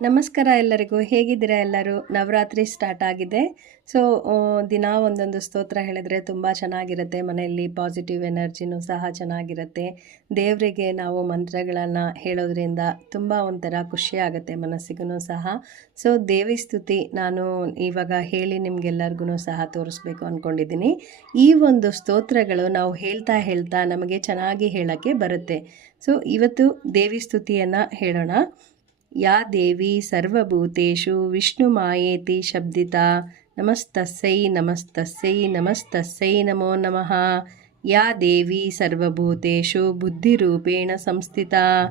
ನಮಸ್ಕಾರ ಎಲ್ಲರಿಗೂ. ಹೇಗಿದ್ದೀರಾ ಎಲ್ಲರೂ? ನವರಾತ್ರಿ ಸ್ಟಾರ್ಟ್ ಆಗಿದೆ. ಸೊ ದಿನ ಒಂದೊಂದು ಸ್ತೋತ್ರ ಹೇಳಿದ್ರೆ ತುಂಬ ಚೆನ್ನಾಗಿರುತ್ತೆ. ಮನೆಯಲ್ಲಿ ಪಾಸಿಟಿವ್ ಎನರ್ಜಿನೂ ಸಹ ಚೆನ್ನಾಗಿರುತ್ತೆ. ದೇವರಿಗೆ ನಾವು ಮಂತ್ರಗಳನ್ನು ಹೇಳೋದ್ರಿಂದ ತುಂಬ ಒಂಥರ ಖುಷಿ ಆಗುತ್ತೆ ಮನಸ್ಸಿಗೂ ಸಹ. ಸೊ ದೇವಿ ಸ್ತುತಿ ನಾನು ಇವಾಗ ಹೇಳಿ ನಿಮಗೆಲ್ಲರಿಗೂ ಸಹ ತೋರಿಸ್ಬೇಕು ಅಂದ್ಕೊಂಡಿದ್ದೀನಿ ಈ ಒಂದು ಸ್ತೋತ್ರಗಳು ನಾವು ಹೇಳ್ತಾ ಹೇಳ್ತಾ ನಮಗೆ ಚೆನ್ನಾಗಿ ಹೇಳೋಕ್ಕೆ ಬರುತ್ತೆ. ಸೊ ಇವತ್ತು ದೇವಿ ಸ್ತುತಿಯನ್ನು ಹೇಳೋಣ. या देवी सर्वभूतेषु विष्णुमायेति शब्दिता। नमस्तस्यै नमस्तस्यै नमस्तस्यै नमो नमः। या देवी सर्वभूतेषु बुद्धिरूपेण संस्थिता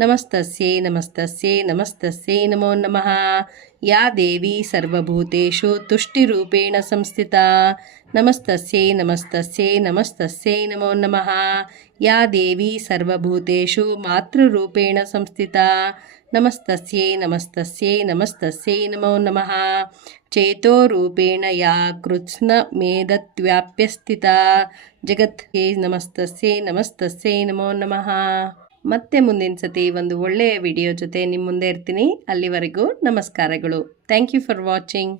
నమస్తస్యై నమస్తస్యై నమస్తస్యై నమో నమ. యా దేవీ సర్వభూతేషు తుష్టిరూపేణ సంస్థిత. నమస్తస్యై నమస్తస్యై నమస్తస్యై నమో నమ. యా దేవీ సర్వభూతేషు మాతృరూపేణ సంస్థిత. నమస్తస్యై నమస్తస్యై నమస్తస్యై నమో నమ. చేతోరూపేణ యా కృత్స్నమేధత్వ్యాప్యస్థిత జగత్ నమస్తస్యై నమస్తస్యై నమో నమ. ಮತ್ತೆ ಮುಂದಿನ ಸತಿ ಒಂದು ಒಳ್ಳೆಯ ವಿಡಿಯೋ ಜೊತೆ ನಿಮ್ಮ ಮುಂದೆ ಇರ್ತೀನಿ. ಅಲ್ಲಿವರೆಗೂ ನಮಸ್ಕಾರಗಳು. Thank you for watching